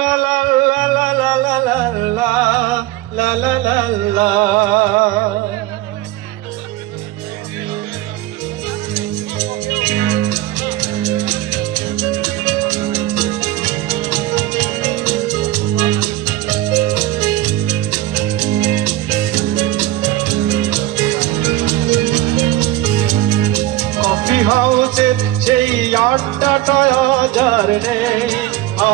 la la la la la la la la la la. Coffee হাউসের সেই আড্ডাটা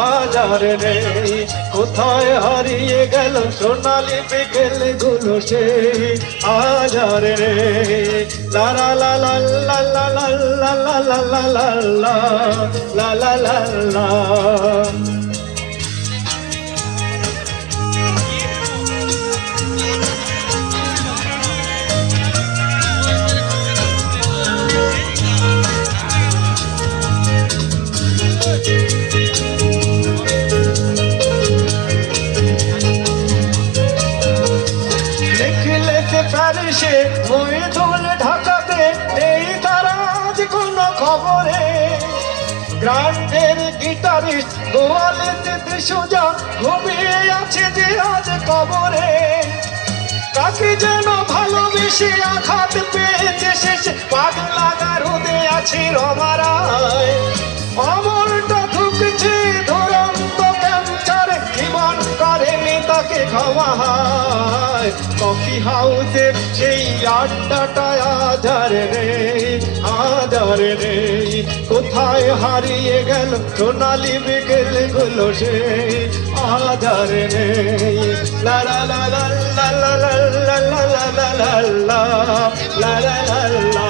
আজ আর নেই কোথায় হারিয়ে গেল সোনালি বিকেল গুলো সেই আজ আর নেই লা লা লা লা লা লা লা লা লা লা লা লা লা লা লা। প্যারিসে হয়ে ধুল ঢাকাতে নেই তার আজ কোনো খবরে গ্রান্ডের গিটারিস্ট গোয়ালেতে সোজা ঘুমিয়ে আছে যে আজ কবরে তাকে যেন ভালোবেসে আঘাত পেয়েছে শেষে পাগলা গারদে আছে রমারায় অমরটা ঢুকছে ধরন্ত ক্যান্সার জীবন করেনি তাকে ক্ষমা হয় কফি হাউসের সেই আড্ডাটা আজ আর নেই কোথায় হারিয়ে গেল সোনালি বিকেল গুলো সেই আজ আর নেই লা লা লা লা লা লা লা লা লা লা লা লা লা লা।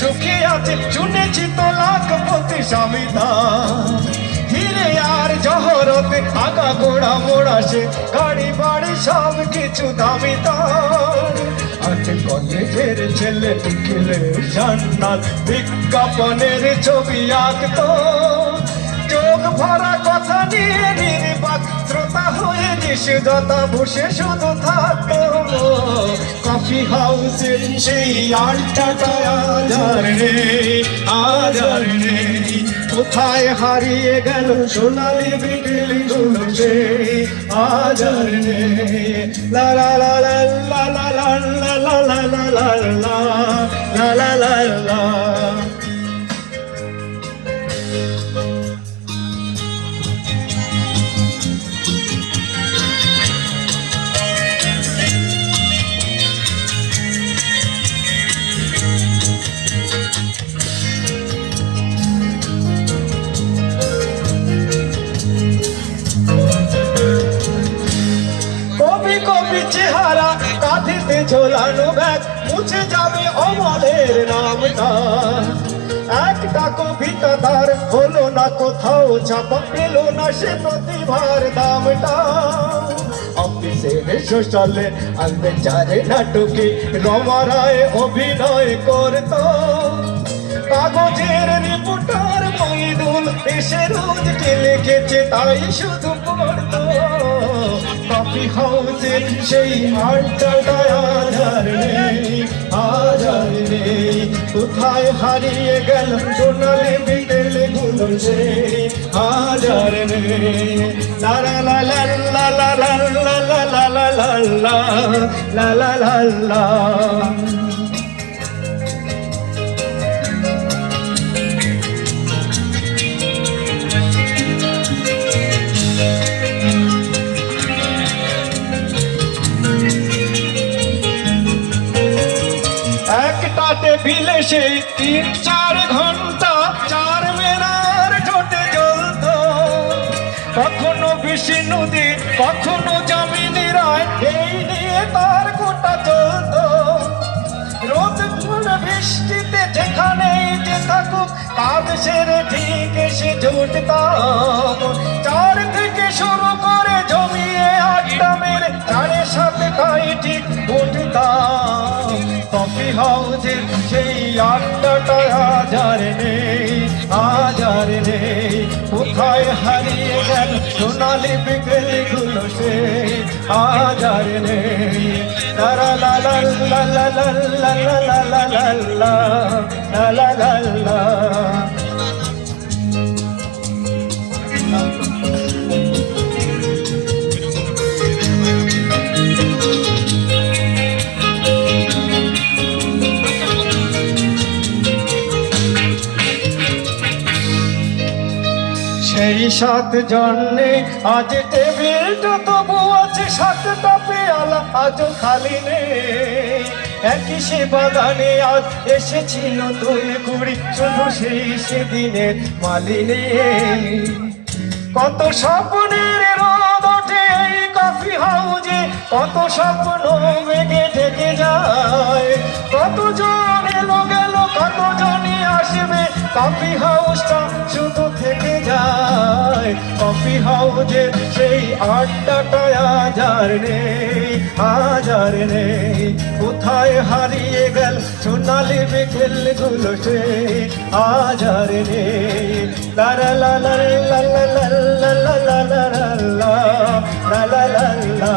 সুখী আছে শুনেছি তো লাখপতি স্বামীদা হিরে আর জহরতে আগা গোড়া মোড়াসে গাড়ি বাড়ি সব কিছু দামি তার আছে কলেজের ছেলে বিকেলে জান্নাত বিজ্ঞাপনের ছবি আঁকতো চোখ ভরা কথা নিয়ে নির্বাক শ্রোতা হয়ে নিষেধতা বসে শুধু থাকতো কফি হাউসের সেই আড্ডাটা আজ আর নেই কোথায় হারিয়ে গেল সোনালি বিকেল গুলো সেই আজ আর নেই লা লা লা লা লা লা লা লা লা লা লা লা লা লা। চেহারা কাঁধেতে ঝোলানো ব্যাগ মুছে যাবে অমলের নামটা একটা কবিতা তার হলো না কোথাও ছাপা পেল না সে প্রতিভার দামটা অফিসের সোশ্যালে আলবেচারে নাটকে রমারায় অভিনয় করতো কাগজের রিপোর্টার মইদুল এসে রোজ কে লিখেছে তাই শুধু পড়তো কফি হাউসের সেই আড্ডাটা আজ আর নেই কোথায় হারিয়ে গেল সোনালি বিকেল গুলো সেই আজ আর নেই লা লা লা লা লা লা লা লা লা লা লা লা লা লা। টেবিলে সেই 3-4 ঘন্টা 4 মেনার ঠোঁটে জ্বলত কখনো বেশি নদী কখনো জামিনী রায় এই নিয়ে তার গোটা চলত রোদ ফুল বৃষ্টিতে যেখানেই যে থাকুক কাজ সেরে ঠিক এসে জুটতাম 4 থেকে শুরু করে জমিয়ে আড্ডা মেরে 4-7 ঠিক উঠতাম হাউজের সেই আড্ডাটা আজ আর নেই, আজ আর নেই। কোথায় হারিয়ে গেল সোনালি বিকেলগুলো সেই আজ আর নেই। লা লা লা লা লা লা লা লা লা লা লা লা লা লা লা। সেই 7 জন্যে আজ টেবিলটা তবু আছে, 7টা পেয়ালা আজও খালি নেই। একই সে বাগানে আজ এসেছি নতুন কুড়ি, শুধু সেই সেদিনের মালিনী। কত স্বপ্নের রোদ ওঠে এই কফি হাউজে, কত স্বপ্ন মেঘে ঢেকে যায়। কতজন এলো গেল, কতজনই আসবে, কফি হাউসটা শুধু থেকে যায়। কফি হাউজের সেই আড্ডাটা আজ আর নেই, আজ আর নেই। কোথায় হারিয়ে গেল সোনালি বিকেলগুলো সেই আজ আর নেই। লা লা লা লা লা লা লা লা লা লা লা লা লা লা লা।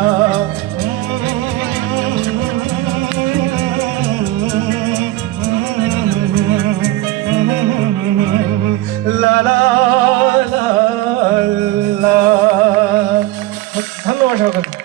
লা লা লা লা। ধন্যবাদ সকলকে।